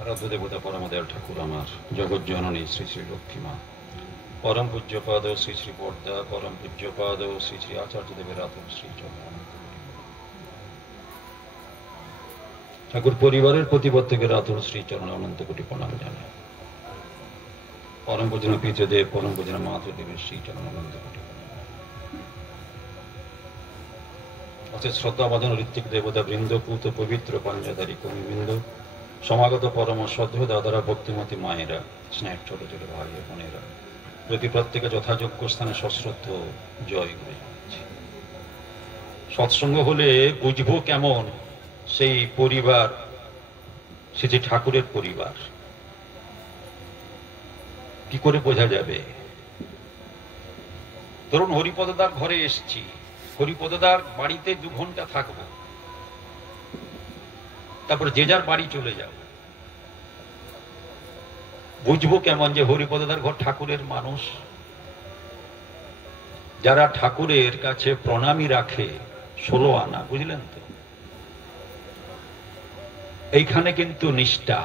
আরাধ্য দেবতা পরমদয়াল ঠাকুর আমার জগৎ জননী শ্রী শ্রী লক্ষ্মী মা, পরম পূজ্যপাদ শ্রী শ্রী পর্দা, পরম পূজ্যপাদ শ্রী শ্রী আচার্য দেবের আতর শ্রী চরণ ঠাকুর পরিবারের প্রতি প্রত্যেকের আতর শ্রী চরণ অনন্ত কোটি প্রণাম জানায়। পরম পূজনা পিতৃদেব, পরম পূজনা মাতৃদেবের শ্রী চরণ অনন্ত কোটি অর্থাৎ শ্রদ্ধাবাদন ঋত্বিক দেবতা বৃন্দ, পুত পবিত্র পাঞ্জাধারী কর্মীবৃন্দ, সমাগত পরম শ্রদ্ধ দাদারা, ভক্তিমতী মায়েরা, স্নেহের ছোট ছোট ভাই বোনেরা, প্রতি প্রত্যেকে যথাযোগ্য স্থানে সশ্রদ্ধ জয় করে যাচ্ছে। সৎসঙ্গ হলে বুঝবো কেমন সেই পরিবার, সে যে ঠাকুরের পরিবার, কি করে বোঝা যাবে? ধরুন হরিপদদার ঘরে এসছি, হরিপদদার বাড়িতে 2 ঘন্টা থাকবো, তারপরে যে যার বাড়ি চলে যাব। বুঝবো কেমন যে হরিপদদার ঘর ঠাকুরের মানুষ? যারা ঠাকুরের কাছে প্রণামী রাখে 16 আনা, বুঝলেন তো? এইখানে কিন্তু নিষ্ঠা,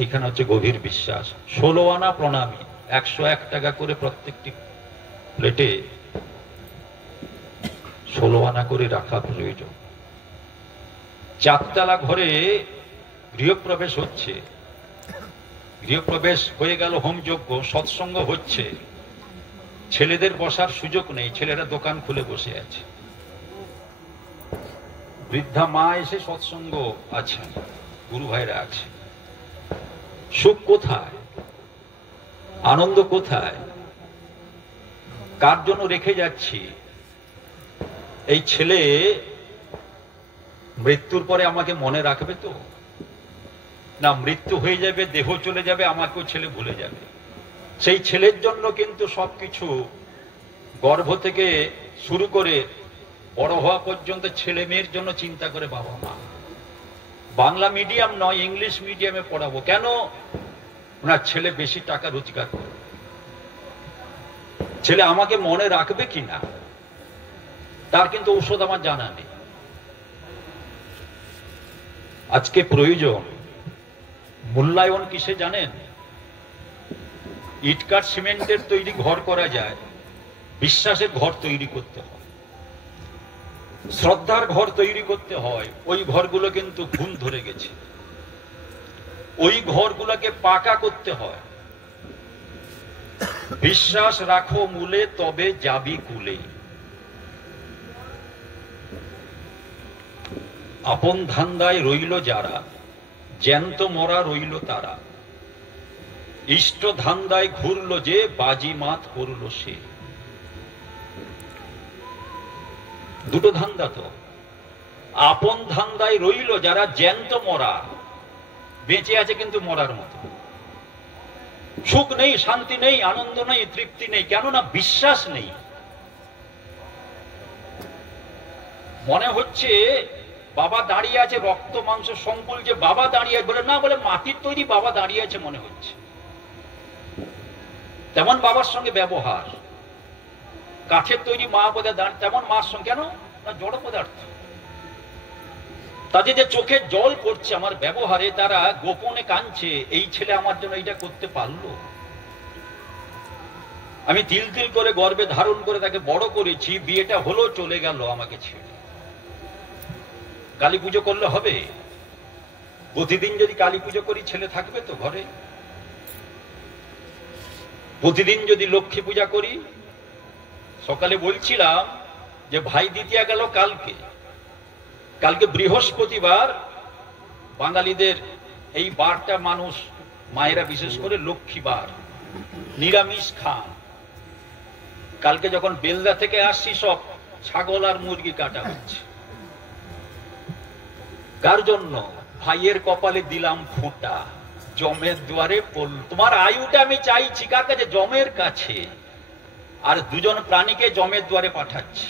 এইখানে হচ্ছে গভীর বিশ্বাস। 16 আনা প্রণামী, 101 টাকা করে প্রত্যেকটি প্লেটে 16 আনা করে রাখা প্রয়োজন। 4 তলা ঘরে গৃহপ্রবেশ হচ্ছে, গৃহপ্রবেশ হয়ে গেল, হোমযজ্ঞ, সৎসঙ্গ হচ্ছে, ছেলেদের বসার সুযোগ নেই, ছেলেরা দোকান খুলে বসে আছে। বৃদ্ধা মা এসে সৎসঙ্গ আছেন, গুরু ভাইরা আছে। সুখ কোথায়? আনন্দ কোথায়? কার জন্য রেখে যাচ্ছি? এই ছেলে মৃত্যুর পরে আমাকে মনে রাখবে তো? না মৃত্যু হয়ে যাবে, দেহ চলে যাবে, আমাকেও ছেলে ভুলে যাবে। সেই ছেলের জন্য কিন্তু সবকিছু, গর্ভ থেকে শুরু করে বড় হওয়া পর্যন্ত ছেলে মেয়ের জন্য চিন্তা করে বাবা মা। বাংলা মিডিয়াম নয়, ইংলিশ মিডিয়ামে পড়াবো কেন? ওনার ছেলে বেশি টাকা রোজগার করবে। ছেলে আমাকে মনে রাখবে কিনা তার কিন্তু ঔষধ আমার জানা নেই। আজকে প্রয়োজন মূল্যায়ন কিসে জানেন? ইটকাঠ সিমেন্টের তৈরি ঘর করা যায়, বিশ্বাসের ঘর তৈরি করতে হয়, শ্রদ্ধার ঘর তৈরি করতে হয়। ওই ঘরগুলো কিন্তু ঘুম ধরে গেছে, ওই ঘরগুলোকে পাকা করতে হয়। বিশ্বাস রাখো মূলে, তবে যাবি কুলে। আপন ধান্দায় রইল যারা, জ্যান্ত মরা রইল তারা। ইষ্ট ধান্দায় ঘুরলো যে, বাজি মাত করল সে। দুটো ধান্দা তো। আপন ধান্দায় রইল যারা, জ্যান্ত মরা, বেঁচে আছে কিন্তু মরার মতো। সুখ নেই, শান্তি নেই, আনন্দ নেই, তৃপ্তি নেই, কেননা বিশ্বাস নেই। মনে হচ্ছে বাবা দাঁড়িয়ে আছে, রক্ত মাংস সংকুল যে বাবা দাঁড়িয়ে বলে না, বলে মাটির তৈরি বাবা দাঁড়িয়ে আছে মনে হচ্ছে। তেমন বাবার সঙ্গে ব্যবহার, কাঠের তৈরি মা বোধহয় দাঁড়িয়ে, তেমন মার সঙ্গে কেন না, জড় পদার্থ। তাদের যে চোখে জল পড়ছে আমার ব্যবহারে, তারা গোপনে কাঁদছে, এই ছেলে আমার জন্য এইটা করতে পারলো। আমি তিল তিল করে গর্বে ধারণ করে তাকে বড় করেছি, বিয়েটা হলো, চলে গেল আমাকে ছেড়ে। কালী পুজো করলে হবে? প্রতিদিন যদি কালী পুজো করি ছেলে থাকবে তো ঘরে? প্রতিদিন যদি লক্ষ্মী পূজা করি? সকালে বলছিলাম যে ভাই দ্বিতীয়া গেল কালকে, কালকে বৃহস্পতিবার, বাঙালিদের এই বারটা মানুষ, মায়েরা বিশেষ করে লক্ষ্মীবার, নিরামিষ খান। কালকে যখন বেলদা থেকে আসছি সব ছাগল আর মুরগি কাটা হচ্ছে। কার জন্য? ভাইয়ের কপালে দিলাম ফোঁটা, জমের দুয়ারে পড়ল। তোমার আয়ুটা আমি চাইছি কার কাছে? জমের কাছে। আর 2 জন প্রাণীকে জমের দুয়ারে পাঠাচ্ছি,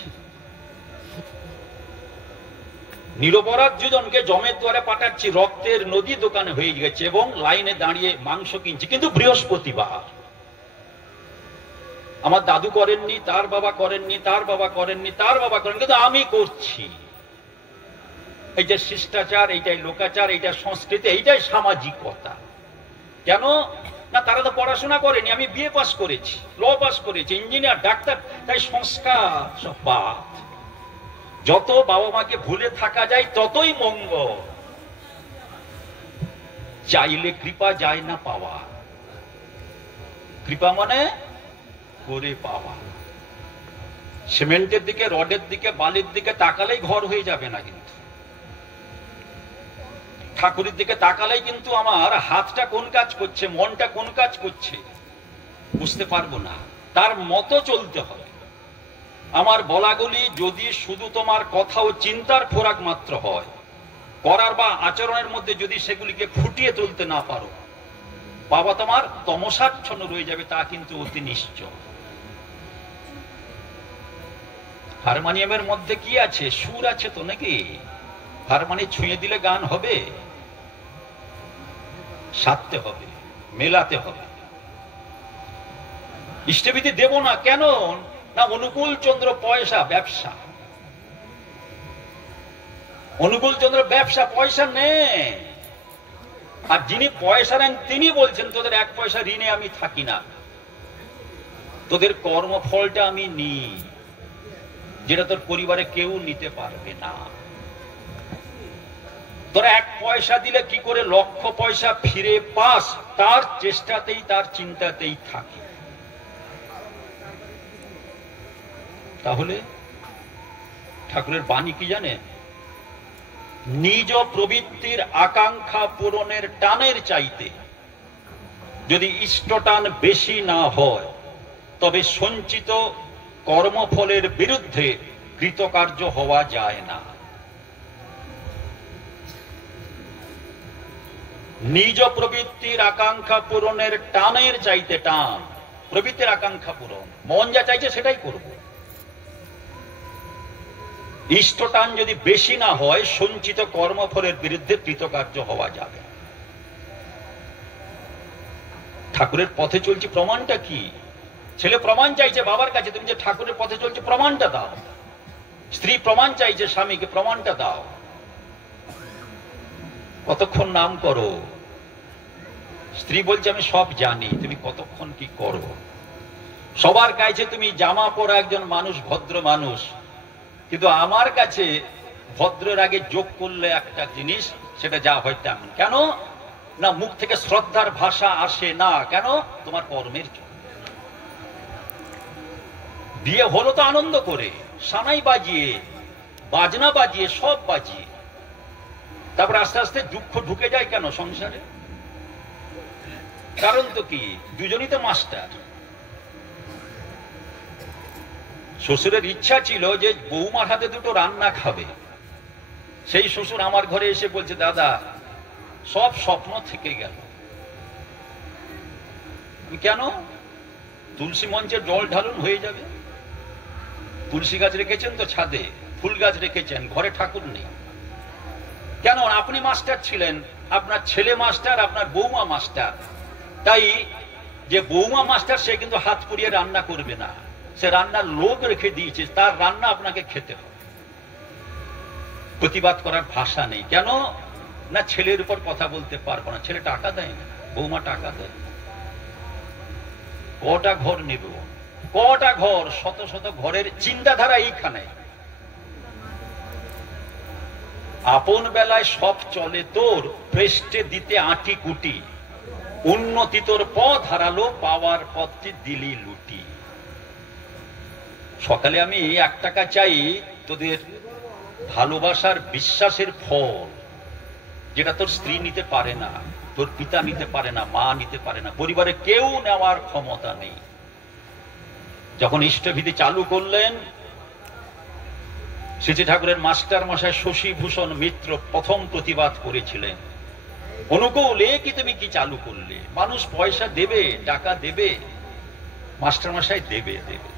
নিরপরাধ 2 জনকে জমের দুয়ারে পাঠাচ্ছি। রক্তের নদী দোকানে হয়ে গেছে এবং লাইনে দাঁড়িয়ে মাংস কিনছি, কিন্তু বৃহস্পতিবার। আমার দাদু করেননি, তার বাবা করেননি, তার বাবা করেননি, তার বাবা করেন, কিন্তু আমি করছি। এইটা শিষ্টাচার, এইটাই লোকাচার, এইটা সংস্কৃতি, এইটাই সামাজিকতা। কেন না, তারা তো পড়াশোনা করেনি, আমি বিএ পাস করেছি, ল পাস করেছি, ইঞ্জিনিয়ার, ডাক্তার, তাই সংস্কার সব বাদ। যত বাবা মাকে ভুলে থাকা যায় ততই মঙ্গল। চাইলে কৃপা যায় না পাওয়া, কৃপা মানে করে পাওয়া। সিমেন্টের দিকে, রডের দিকে, বালির দিকে তাকালেই ঘর হয়ে যাবে না, কিন্তু ঠাকুরের দিকে তাকালেই কিন্তু আমার হাতটা কোন কাজ করছে, মনটা কোন কাজ করছে বুঝতে পারবো না। তার মতো চলতে হবে। আমার বলাগুলি যদি শুধু তোমার কথা ও চিন্তার খোরাক মাত্র হয়, করার বা আচরণের মধ্যে যদি সেগুলিকে ফুটিয়ে তুলতে না পারো, বাবা তোমার তমসাচ্ছন্ন রয়ে যাবে, তা কিন্তু অতি নিশ্চয়। হারমোনিয়ামের মধ্যে কি আছে? সুর আছে তো নাকি? হারমোনিয়াম ছুঁয়ে দিলে গান হবে? সাধতে হবে, মেলাতে হবে। ইষ্টবিধি দেব না কেন না, অনুকূল চন্দ্র পয়সা, ব্যবসা। অনুকূল চন্দ্র ব্যবসা, পয়সা নেই। আর যিনি পয়সা নেন তিনি বলছেন তোদের এক পয়সা ঋণে আমি থাকি না, তোদের কর্মফলটা আমি নিই, যেটা তোর পরিবারে কেউ নিতে পারবে না। তোরা এক পয়সা দিলে কি করে লক্ষ পয়সা ফিরে পাস, তার চেষ্টাতেই, তার চিন্তাতেই থাকি। তাহলে ঠাকুরের বাণী কি জানে? নিজ প্রবৃত্তির আকাঙ্ক্ষা পূরণের টানের চাইতে যদি ইষ্টটান বেশি না হয়, তবে সঞ্চিত কর্মফলের বিরুদ্ধে কৃতকার্য হওয়া যায় না। নিজ প্রবৃত্তির আকাঙ্ক্ষা পূরণের টানের চাইতে টান, প্রবৃত্তির আকাঙ্ক্ষা পূরণ, মন যা চাইছে সেটাই করব। ইষ্টটান যদি বেশি না হয়, সঞ্চিত কর্মফলের বিরুদ্ধে কৃতকার্য হওয়া যাবে। ঠাকুরের পথে চলছি, প্রমাণটা কি? ছেলে প্রমাণ চাইছে বাবার কাছে, তুমি যে ঠাকুরের পথে চলছে প্রমাণটা দাও। স্ত্রী প্রমাণ চাইছে স্বামীকে, প্রমাণটা দাও। কতক্ষণ নাম করো? স্ত্রী বলছে আমি সব জানি, তুমি কতক্ষণ কি করো? সবার কাছে তুমি জামা পরা একজন মানুষ, ভদ্র মানুষ, কিন্তু আমার কাছে ভদ্রের আগে যোগ করলে একটা জিনিস, সেটা যা হয় তেমন। কেন না, মুখ থেকে শ্রদ্ধার ভাষা আসে না। কেন? তোমার কর্মের জন্য। বিয়ে হলো তো আনন্দ করে, সানাই বাজিয়ে, বাজনা বাজিয়ে, সব বাজিয়ে। তারপর আস্তে আস্তে দুঃখ ঢুকে যায় কেন সংসারে? কারণ তো কি, দুজনই তো মাস্টার। শ্বশুরের ইচ্ছা ছিল যে বৌমার হাতে দুটো রান্না খাবে। সেই শ্বশুর আমার ঘরে এসে বলছে, দাদা সব স্বপ্ন থেকে গেল। কেন? তুলসী মঞ্চে জল ঢালুন হয়ে যাবে। তুলসী গাছ রেখেছেন তো ছাদে, ফুল গাছ রেখেছেন, ঘরে ঠাকুর নেই। কেন? আপনি মাস্টার ছিলেন, আপনার ছেলে মাস্টার, আপনার বৌমা মাস্টার। তাই যে বৌমা মাস্টার সে কিন্তু হাত পুড়িয়ে রান্না করবে না, সে রান্নার লোক রেখে দিয়েছে, তার রান্না আপনাকে খেতে হবে। প্রতিবাদ করার ভাষা নেই। কেন না, ছেলের উপর কথা বলতে পারবো না, ছেলে টাকা দেয় না, বৌমা টাকা দেয়। কটা ঘর নেব, কটা ঘর, শত শত ঘরের চিন্তাধারা এইখানে। আপন বেলায় সব চলে তোর, প্রেষ্টে দিতে আটি কুটি, উন্নতি তোর পথ হারালো, পাওয়ার পথটি দিলি লুটি। সকালে আমি 1 টাকা চাই তোদের ভালোবাসার, বিশ্বাসের ফল, যেটা তোর স্ত্রী নিতে পারে না, তোর পিতা নিতে পারে না, মা নিতে পারে না, পরিবারে কেউ নেওয়ার ক্ষমতা নেই। যখন ইষ্টবিধি চালু করলেন, শ্রীজি ঠাকুরের মাস্টার মশাই শশীভূষণ মিত্র প্রথম প্রতিবাদ করেছিলেন, অনুকূল এ কি তুমি কি চালু করলে? মানুষ পয়সা দেবে, টাকা দেবে, মাস্টার মশাই দেবে দেবে।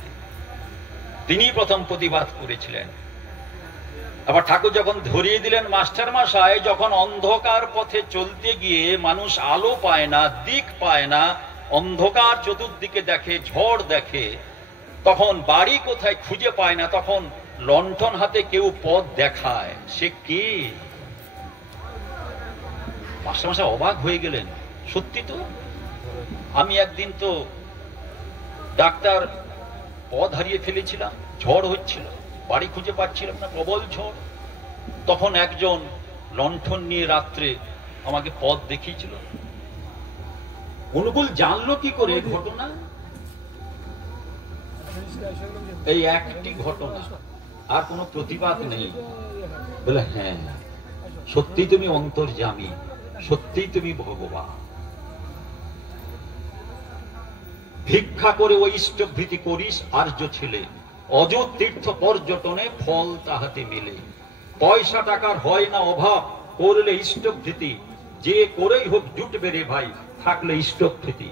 তিনি প্রথম প্রতিবাদ করেছিলেন। আবার ঠাকুর যখন ধরিয়ে দিলেন, মাস্টার মশাই যখন অন্ধকার পথে চলতে গিয়ে মানুষ আলো পায় না, দিক পায় না, অন্ধকার চতুর্দিকে দেখে, ঝড় দেখে, তখন বাড়ি কোথায় খুঁজে পায় না, তখন লণ্ঠন হাতে কেউ পথ দেখায়, সে কে? মাস্টার মশাই অবাক হয়ে গেলেন, সত্যি তো। আমি একদিন তো ডাক্তার পথ হারিয়ে ফেলেছিলাম, ঝড় হচ্ছিল, বাড়ি খুঁজে পাচ্ছিলাম না, প্রবল ঝড়। তখন একজন লণ্ঠন নিয়ে রাত্রে আমাকে পথ দেখিয়েছিল। অনুকূল জানলো কি করে ঘটনা? এই একটি ঘটনা, আর কোনো প্রতিবাদ নেই। বলে হ্যাঁ, সত্যি তুমি অন্তর্যামী, সত্যি তুমি ভগবান। ভিক্ষা করে ওই ইষ্টভৃতি করিস আর্য ছেলে, অজ তীর্থ পর্যটনে ফল তাহাতে মিলে। পয়সা টাকার হয় না অভাব, করলে ইষ্টভৃতি, যে করেই হোক জুটবে রে ভাই, থাকলে ইষ্টভৃতি।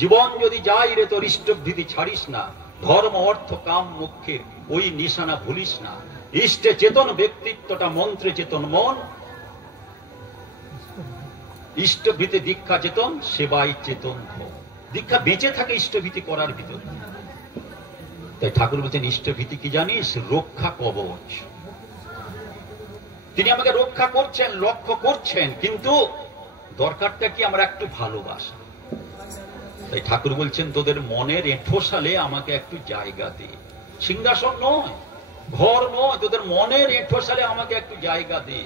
জীবন যদি যাই রে তোর ইষ্টভৃতি ছাড়িস না, ধর্ম অর্থ কাম মুখ্যের ওই নিশানা ভুলিস না। ইষ্টে চেতন ব্যক্তিত্বটা মন্ত্রে চেতন মন, ইষ্টভৃতি দীক্ষা চেতন সেবাই চেতন ধন। দীক্ষা বেঁচে থাকে ইষ্টভীতি করার ভিতরে। তাই ঠাকুর বলছেন ইষ্টভীতি কি জানিস? রক্ষা কবচ। তিনি আমাকে রক্ষা করছেন, লক্ষ্য করছেন, কিন্তু দরকারটা কি? আমরা একটু ভালোবাসা। তাই ঠাকুর বলছেন তোদের মনের এঁঠোসালে আমাকে একটু জায়গা দে। সিংহাসন নয়, ঘর নয়, তোদের মনের এঁঠোসালে আমাকে একটু জায়গা দে।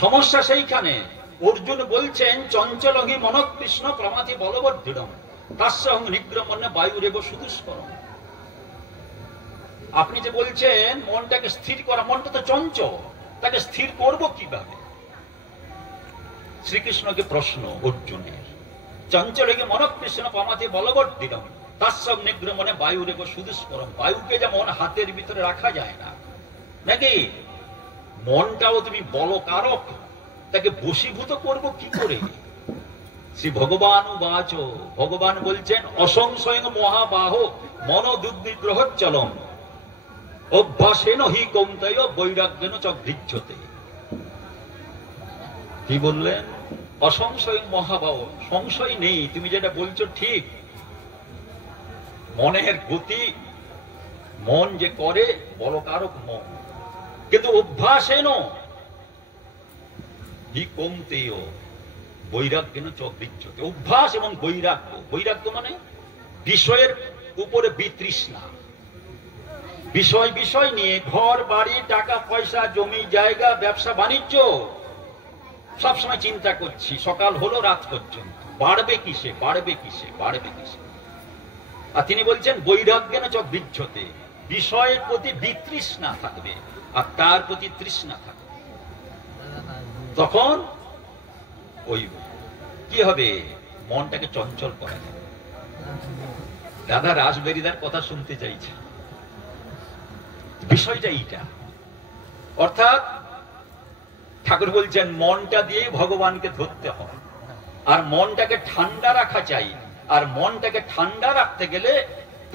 সমস্যা সেইখানে। অর্জুন বলছেন চঞ্চলহি মনকৃষ্ণ প্রমাথি বলবদ্দৃঢ়ম তাস্যহং নিগ্রমণ্যে বায়ুরেব সুদুষ্করম। আপনি যে বলছেন মনটাকে স্থির করা, মনটা তো চঞ্চল, তাকে স্থির করব কিভাবে? শ্রীকৃষ্ণকে প্রশ্ন অর্জুনের। চঞ্চলহি মনকৃষ্ণ প্রমাথি বলবদ্দৃঢ়ম তাস্যহং নিগ্রমণ্যে বায়ুরেব সুদুষ্করম। বায়ুকে যেমন হাতের ভিতরে রাখা যায় না, নাকি মনটাও তুমি বলকারক, তাকে বশীভূত করব কি করে? শ্রী ভগবান বাচ, ভগবান বলছেন অসংশয় মহাবাহ মনোদুর্বিগ্রহ চলম অভ্যাসেন হি কৌন্তেয় বৈরাগ্যেন চ গৃহ্যতে। কি বললেন? অসংশয় মহাবাহ, সংশয় নেই, তুমি যেটা বলছো ঠিক। মনের গতি, মন যে করে বলকারক মন, কিন্তু অভ্যাসেন হি কৌন্তেয় বৈরাগ্যেন চ গৃহ্যতে। অভ্যাস এবং বৈরাগ্য, বৈরাগ্য মানে বিষয়ের উপরে বিতৃষ্ণা। বিষয় বিষয় নিয়ে ঘর বাড়ি টাকা পয়সা জমি জায়গা ব্যবসা বাণিজ্য সবসময় চিন্তা করছি, সকাল হলো রাত পর্যন্ত, বাড়বে কিসে বাড়বে কিসে বাড়বে কিসে। আর তিনি বলছেন বৈরাগ্যেন চ গৃহ্যতে, বিষয়ের প্রতি বিতৃষ্ণা থাকবে আর তার প্রতি তৃষ্ণা থাকবে। তখন ওই কি হবে? মনটাকে চঞ্চল করা যাবে। দাদা রাসবেরিদার কথা শুনতে চাইছে, বিষয়টা এইটা। অর্থাৎ ঠাকুর বলছেন মনটা দিয়ে ভগবানকে ধরতে হয়, আর মনটাকে ঠান্ডা রাখা চাই। আর মনটাকে ঠান্ডা রাখতে গেলে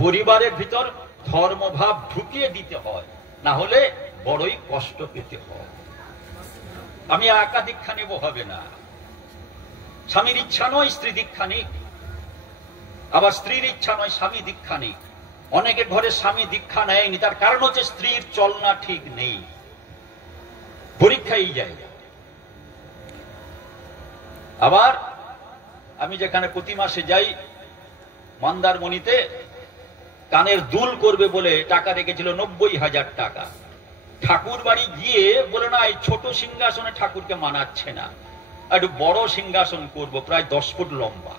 পরিবারের ভিতর ধর্মভাব ঢুকিয়ে দিতে হয়, না হলে বড়ই কষ্ট পেতে হয়। আমি একা দীক্ষা নেব হবে না। স্বামীর ইচ্ছা নয় স্ত্রী দীক্ষা নিক, আবার স্ত্রীর ইচ্ছা নয় স্বামী দীক্ষা নিক। অনেকের ঘরে স্বামী দীক্ষা নেয়নি, তার কারণ হচ্ছে স্ত্রীর চলনা ঠিক নেই, পরীক্ষাই যায়। আবার আমি যেখানে প্রতি মাসে যাই মন্দারমণিতে, কানের দুল করবে বলে টাকা রেখেছিল 90,000 টাকা। ঠাকুর বাড়ি গিয়ে বলে না, এই ছোট সিংহাসনে ঠাকুরকে মানাচ্ছে না, একটু বড় সিংহাসন করব, প্রায় 10 ফুট লম্বা।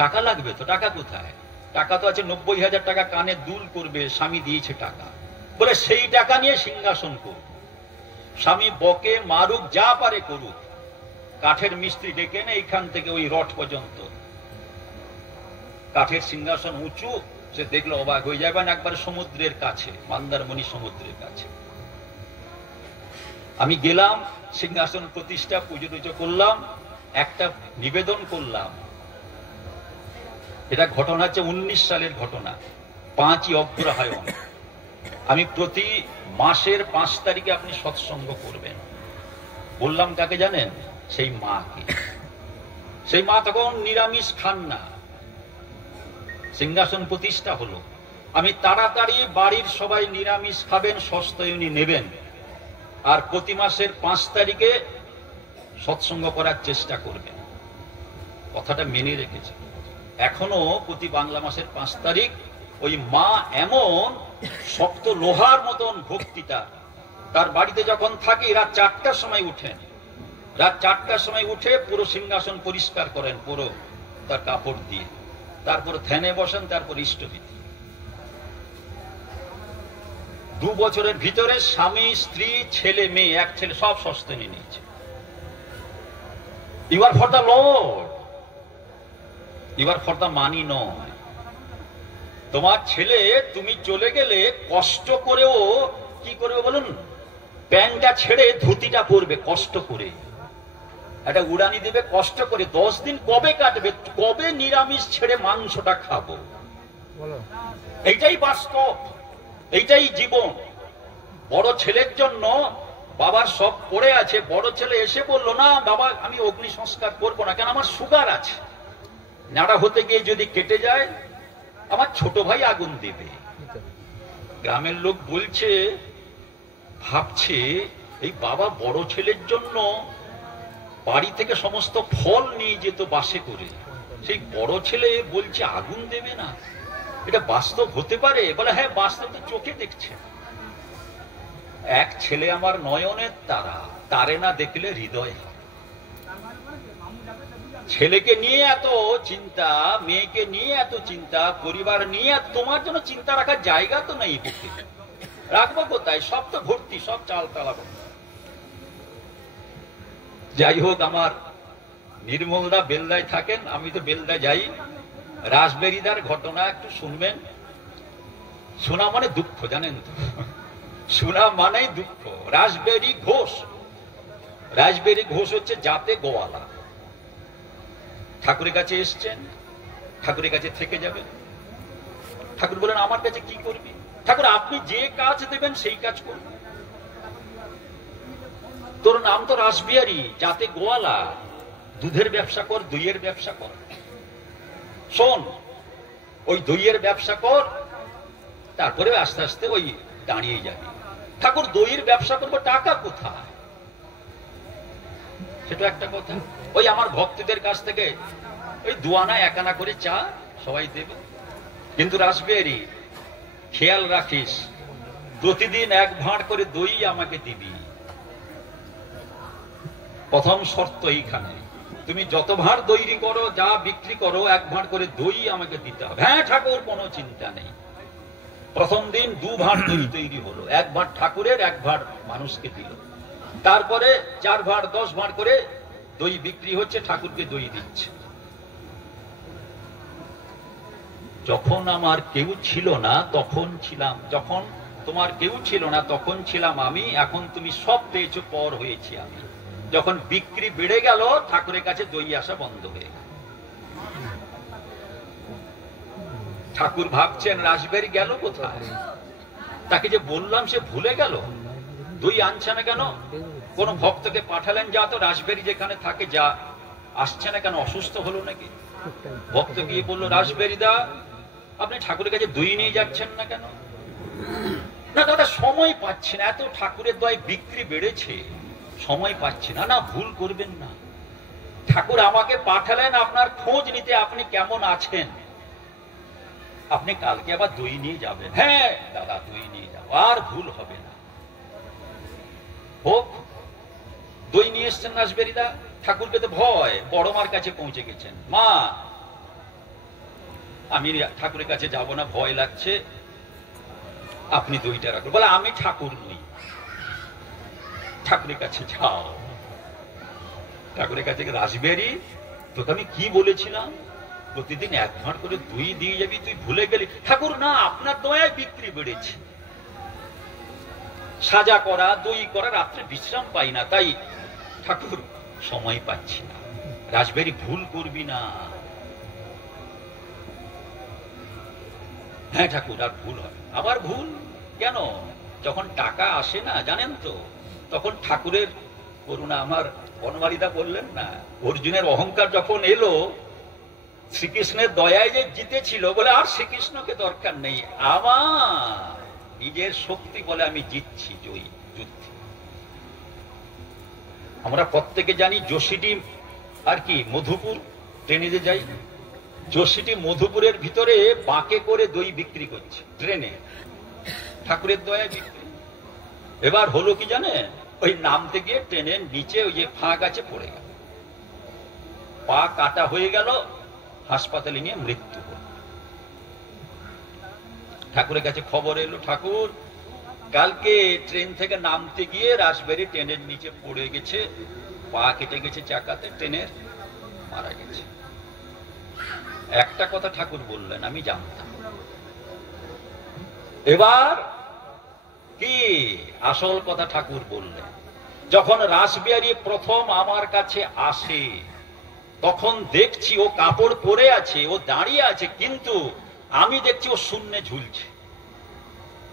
টাকা লাগবে তো, টাকা কোথায়? টাকা তো আছে 90,000 টাকা, কানে দুল করবে, স্বামী দিয়েছে টাকা, বলে সেই টাকা নিয়ে সিংহাসন করব। স্বামী বকে মারুক যা পারে করুক, কাঠের মিস্ত্রি ডেকে না এইখান থেকে ওই রড পর্যন্ত, কাঠের সিংহাসন উঁচু, সে দেখলে অবাক হয়ে যাবেন। একবার সমুদ্রের কাছে, মন্দারমণি সমুদ্রের কাছে আমি গেলাম, সিংহাসন প্রতিষ্ঠা, পুজো টুজো করলাম, একটা নিবেদন করলাম। এটা ঘটনা হচ্ছে 19 সালের ঘটনা, 5ই অগ্রহায়ণ। আমি প্রতি মাসের 5 তারিখে আপনি সৎসঙ্গ করবেন। বললাম কাকে জানেন? সেই মাকে। সেই মা তখন নিরামিষ খান না। সিংহাসন প্রতিষ্ঠা হলো, আমি তাড়াতাড়ি বাড়ির সবাই নিরামিষ খাবেন, সস্তায় উনি নেবেন, আর প্রতি মাসের 5 তারিখে সৎসঙ্গ করার চেষ্টা করবেন, কথাটা মেনে রেখেছে। এখনো প্রতি বাংলা মাসের 5 তারিখ ওই মা এমন শক্ত লোহার মতন ভক্তিটা, তার বাড়িতে যখন থাকি রাত 4টার সময় উঠেন, রাত 4টার সময় উঠে পুরো সিংহাসন পরিষ্কার করেন, পুরো তার কাপড় দিয়ে, তারপর ধ্যানে বসেন, তারপর ইষ্টবিধি। 2 বছরের ভিতরে স্বামী, স্ত্রী, ছেলে, মেয়ে, এক ছেলে সব সস্তেনে নিয়েছে। You are for the lord, you are for the money নয়। তোমার ছেলে তুমি চলে গেলে কষ্ট করেও কি করবে বলুন, প্যান্টটা ছেড়ে ধুতিটা পরবে কষ্ট করে, একটা উড়ানি দেবে কষ্ট করে। 10 দিন কবে কাটবে, কবে নিরামিষ ছেড়ে মাংসটা খাবো? এইটাই বাস্তব, এইটাই জীবন। বড় ছেলের জন্য বাবার সব পড়ে আছে, বড় ছেলে এসে বলল, না বাবা আমি অগ্নি সংস্কার করবো না, কেন আমার সুগার আছে, নাড়া হতে গিয়ে যদি কেটে যায় আমার ছোট ভাই আগুন দেবে। গ্রামের লোক বলছে, ভাবছে এই বাবা বড় ছেলের জন্য বাড়ি থেকে সমস্ত ফল নিয়ে যেত বাসে করে, সেই বড় ছেলে বলছে আগুন দেবে না, এটা বাস্তব হতে পারে? বলে হ্যাঁ বাস্তব তো চোখে দেখছে। এক ছেলে আমার নয়নের তারা, তারে না দেখলে হৃদয়। ছেলেকে নিয়ে এত চিন্তা, মেয়েকে নিয়ে এত চিন্তা, পরিবার নিয়ে তোমার জন্য চিন্তা রাখার জায়গা তো নেই বুকে, রাখবো কোথায়? সব তো ভর্তি, সব চাল তালা। যাই হোক, আমার নির্মলদা বেলদায় থাকেন, আমি তো বেলদায় যাই। রাসবেরিদার ঘটনা একটু শুনবেন। শোনা মানে দুঃখ, জানেন তো, শোনা মানেই দুঃখ। রাসবেরি ঘোষ, রাসবেরি ঘোষ হচ্ছে জাতে গোয়ালা। ঠাকুরের কাছে এসছেন, ঠাকুরের কাছে থেকে যাবেন। ঠাকুর বলেন আমার কাছে কি করবি? ঠাকুর আপনি যে কাজ দেবেন সেই কাজ করবেন। তোর নাম তো রাসবিহারী, জাতে গোয়ালা, দুধের ব্যবসা কর, দইয়ের ব্যবসা কর। শোন, ওই দইয়ের ব্যবসা কর, তারপরে আস্তে আস্তে ওই দাঁড়িয়ে যাবি। ঠাকুর দইয়ের ব্যবসা করবো, টাকা কোথায়? সেটা একটা কথা। ওই আমার ভক্তদের কাছ থেকে ওই 2 আনা 1 আনা করে চা সবাই দেবে। কিন্তু রাসবিহারী খেয়াল রাখিস, প্রতিদিন 1 ভাঁড় করে দই আমাকে দিবি। প্রথম শর্ত এইখানে, তুমি যত ভাঁড় দই করো, যা বিক্রি করো, 1 ভাঁড় করে দই আমাকে দিতে হবে। হ্যাঁ ঠাকুর, কোনো চিন্তা নেই। প্রথম দিন 2 ভাঁড় দই তৈরি হলো, 1 ভাঁড় ঠাকুরের, 1 ভাঁড় মানুষকে দিল। তারপরে 4 ভাঁড় 10 ভাঁড় করে দই বিক্রি হচ্ছে, ঠাকুরকে দই দিচ্ছে। যখন আমার কেউ ছিল না তখন ছিলাম, যখন তোমার কেউ ছিল না তখন ছিলাম আমি, এখন তুমি সব পেয়েছো, পর হয়েছি আমি। যখন বিক্রি বেড়ে গেল, ঠাকুরের কাছে দই আসা বন্ধ হয়ে গেল। ঠাকুর ভাবছেন রাসবিহারী গেল কোথায়? তাকে যে বললাম সে ভুলে গেল, দই আনছে না কেন? কোন ভক্তকে পাঠালেন, যা তো রাসবিহারী যেখানে থাকে যা, আসছে না কেন? অসুস্থ হলো নাকি? ভক্ত গিয়ে বললো, রাসবিহারী দা আপনি ঠাকুরের কাছে দই নিয়ে যাচ্ছেন না কেন? না দাদা সময় পাচ্ছি না, এত ঠাকুরের দয় বিক্রি বেড়েছে, সময় পাচ্ছি না। না ভুল করবেন না, ঠাকুর আমাকে পাঠালেন আপনার খোঁজ নিতে, আপনি কেমন আছেন। আপনি কালকে আবার দই নিয়ে যাবেন। হ্যাঁ দাদা দই নিয়ে যাবো, আর ভুল হবে না। হোক, দই নিয়ে এসছেন রাসবিহারী দা। ঠাকুরকে তো ভয়, বড় মার কাছে পৌঁছে গেছেন। মা আমি ঠাকুরের কাছে যাব না, ভয় লাগছে, আপনি দইটা রাখুন। বলে আমি ঠাকুর নই, ঠাকুরের কাছে যাও। ঠাকুরের কাছে, রাসবিহারী তোকে আমি কি বলেছিলাম, প্রতিদিন 1 ভাঁড় করে দই দিয়ে যাবি, তুই ভুলে গেলি। ঠাকুর না, আপনার দয়ায় বিক্রি বেড়েছে, সাজা করা, দই করা, রাত্রে বিশ্রাম পাই না, তাই ঠাকুর সময় পাচ্ছি না। রাসবিহারী ভুল করবি না। হ্যাঁ ঠাকুর আর ভুল হবে। আবার ভুল কেন? যখন টাকা আসে না, জানেন তো, তখন ঠাকুরের করুণা। আমার বনমালীদা বললেন না, অর্জুনের অহংকার যখন এলো, শ্রীকৃষ্ণের দয়ায় যে জিতেছিল, বলে আর শ্রীকৃষ্ণকে দরকার নেই, আমার নিজের শক্তি বলে আমি জিতছি, জয়ী যুদ্ধে। আমরা প্রত্যেকে জানি যোশীটি আর কি মধুপুর, ট্রেনে যে যাই, যোশীটি মধুপুরের ভিতরে বাঁকে করে দই বিক্রি করছে ট্রেনে, ঠাকুরের দয়া বিক্রি। এবার হলো কি জানে, ওই নামতে গিয়ে ট্রেনের নিচে ওই যে ফাঁক আছে পড়ে গেল, পা কাটা হয়ে গেল, হাসপাতালে নিয়ে মৃত্যু হল। ঠাকুরের কাছে খবর এলো, ঠাকুর কালকে ট্রেন থেকে নামতে গিয়ে রাসবেরি ট্রেনের নিচে পড়ে গেছে, পা কেটে গেছে চাকাতে, ট্রেনের মারা গেছে। একটা কথা ঠাকুর বললেন, আমি জানতাম। এবার কি আসল কথা ঠাকুর বললেন, যখন রাসবিহারী প্রথম আমার কাছে আসে তখন দেখছি ও কাপড় পরে আছে, ও দাঁড়িয়ে আছে, কিন্তু আমি দেখছি ও শূন্যে ঝুলছে,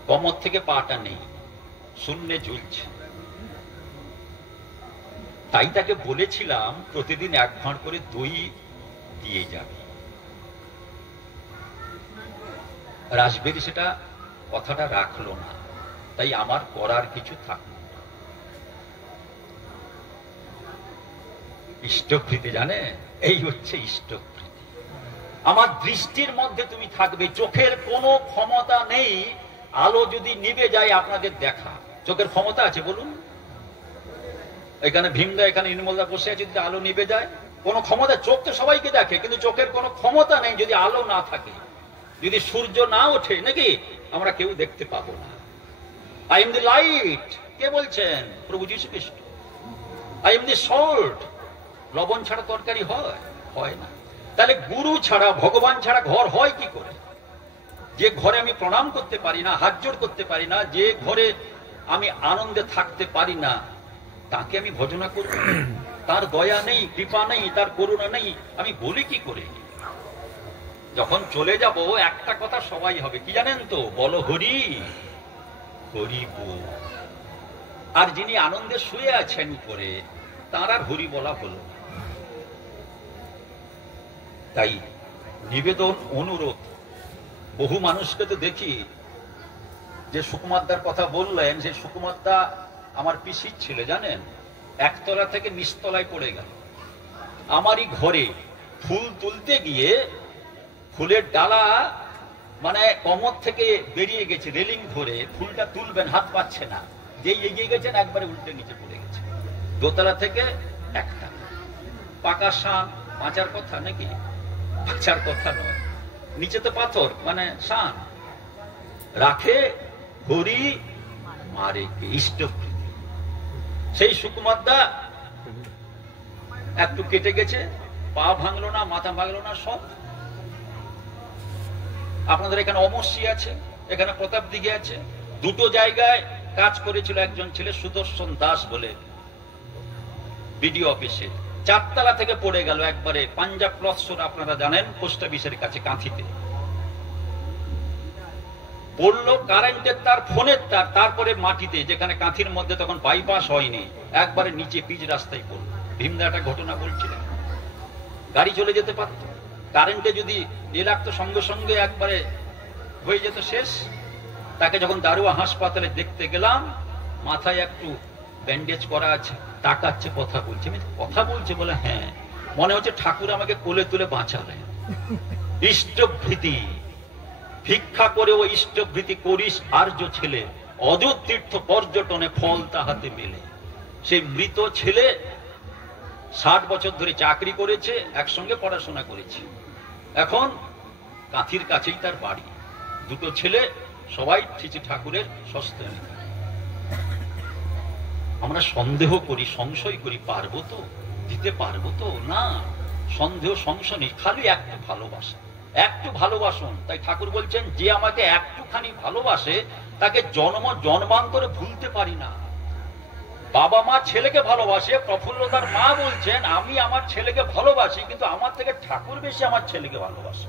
কোমর থেকে পাটা নেই, শূন্যে ঝুলছে। তাই তাকে বলেছিলাম প্রতিদিন 1 ভাঁড় করে দই দিয়ে যাবে। রাসবিহারী সেটা কথাটা রাখলো না, তাই আমার করার কিছু থাকলো। ইষ্টভৃতি জানে, এই হচ্ছে ইষ্টভৃতি। আমার দৃষ্টির মধ্যে তুমি থাকবে, চোখের কোনো ক্ষমতা নেই আলো যদি নিভে যায় আপনাদের দেখা। চোখের ক্ষমতা আছে বলুন? এখানে ভীমদা, এখানে নির্মলদা বসে আছে, যদি আলো নিভে যায় কোনো ক্ষমতা? চোখ তো সবাইকে দেখে, কিন্তু চোখের কোনো ক্ষমতা নেই যদি আলো না থাকে, যদি সূর্য না ওঠে, নাকি আমরা কেউ দেখতে পাবো না। আই এম দি লাইট, কে বলছেন? প্রভু যীশু খ্রিস্ট। আই এম দি সল্ট, লবণ ছাড়া তরকারি হয় না। তাহলে গুরু ছাড়া, ভগবান ছাড়া ঘর হয় কি করে? যে ঘরে আমি প্রণাম করতে পারি না, হাত জোড় করতে পারি না, যে ঘরে আমি আনন্দে থাকতে পারি না, তাকে আমি ভজনা করব? তার দয়া নেই, কৃপা নেই, তার করুণা নেই, আমি বলি কি করে? যখন চলে যাব একটা কথা সবাই হবে, কি জানেন তো? বলো হরি হরি বল। আর যিনি আনন্দে শুয়ে আছেন উপরে, তার আর হরি বলা হলো। তাই নিবেদন, অনুরোধ। বহু মানুষকে তো দেখি, যে সুকুমারদার কথা বললেন, সেই সুকুমারদা আমার পিসির ছেলে, জানেন, একতলা থেকে নিচতলায় পড়ে গেল। আমারই ঘরে ফুল তুলতে গিয়ে ফুলের ডালা মানে কোমর থেকে বেরিয়ে গেছে, রেলিং ধরে ফুলটা তুলবেন, হাত পাচ্ছে না, যেই এগিয়ে গেছেন একবারে উল্টে নিচে পড়ে গেছে। দোতলা থেকে একটা পাকা শান, বাঁচার কথা নাকি? বাঁচার কথা নয়, নিচে তো পাথর, মানে শান রাখে হরি মারে কে, ইষ্টভৃতি। সেই সুকুমারদা একটু কেটে গেছে, পা ভাঙলো না, মাথা ভাঙলো না, সব। আপনাদের এখানে অমরসি আছে, এখানে প্রতাপ দিঘি আছে, দুটো জায়গায় কাজ করেছিল একজন ছেলে, সুদর্শন দাস বলে, বিডিও অফিসে। 4 তলা থেকে পড়ে গেল একবারে, পাঞ্জাব ক্লথস্টোর আপনারা জানেন, পোস্ট অফিসের কাছে কাঁথিতে পড়লো, কারেন্টের তার, ফোনের তার, তারপরে মাটিতে, যেখানে কাঁথির মধ্যে তখন বাইপাস হয়নি, একবারে নিচে পিচ রাস্তায় পড়লো। ভীমদা একটা ঘটনা বলছিলেন, গাড়ি চলে যেতে পারত, কারেন্টে যদি লাগতো সঙ্গে সঙ্গে একবারে হয়ে যেত শেষ। তাকে যখন দারুয়া হাসপাতালে দেখতে গেলাম, মাথায় একটু ব্যান্ডেজ করা আছে, তাকাচ্ছে, কথা বলছে। আমি কথা বলছে বলে, হ্যাঁ, মনে হচ্ছে ঠাকুর আমাকে কোলে তুলে বাঁচালেন। ইষ্টভৃতি, ভিক্ষা করে ও ইষ্টভৃতি করিস আর্য ছেলে, অযোতীর্থ পর্যটনে ফল তাহাতে মেলে। সেই মৃত ছেলে 60 বছর ধরে চাকরি করেছে, একসঙ্গে পড়াশোনা করেছে, এখন কাঁথির কাছেই তার বাড়ি, দুটো ছেলে, সবাই ঠিচি ঠাকুরের সস্তায়। আমরা সন্দেহ করি, সংশয় করি, পারবো তো, দিতে পারবো তো? না, সন্দেহ সংশয় নেই, খালি একটু ভালোবাসা, একটু ভালোবাসুন। তাই ঠাকুর বলছেন, যে আমাকে একটুখানি ভালোবাসে তাকে জন্ম জন্মান্তরে ভুলতে পারি না। বাবা মা ছেলেকে ভালোবাসে, প্রফুল্লতার মা বলছেন, আমি আমার ছেলেকে ভালোবাসি, কিন্তু আমার থেকে ঠাকুর বেশি আমার ছেলেকে ভালোবাসে।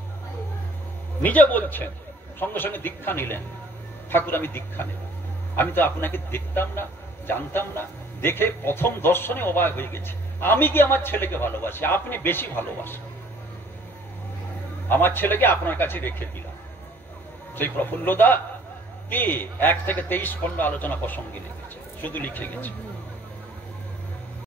নিজে বলছেন, সঙ্গে সঙ্গে দীক্ষা নিলেন, ঠাকুর আমি দীক্ষা নেব। আমি তো আপনাকে দেখতাম না, জানতাম না, দেখে প্রথম দর্শনে অবাক হয়ে গেছে। আমি কি আমার ছেলেকে ভালোবাসি? আপনি বেশি ভালোবাসেন। আমার ছেলেকে আপনার কাছে রেখে দিলাম। সেই প্রফুল্লদা কি 1 থেকে 23 খণ্ড আলোচনা প্রসঙ্গে লিখেছে, শুধু লিখে গেছে।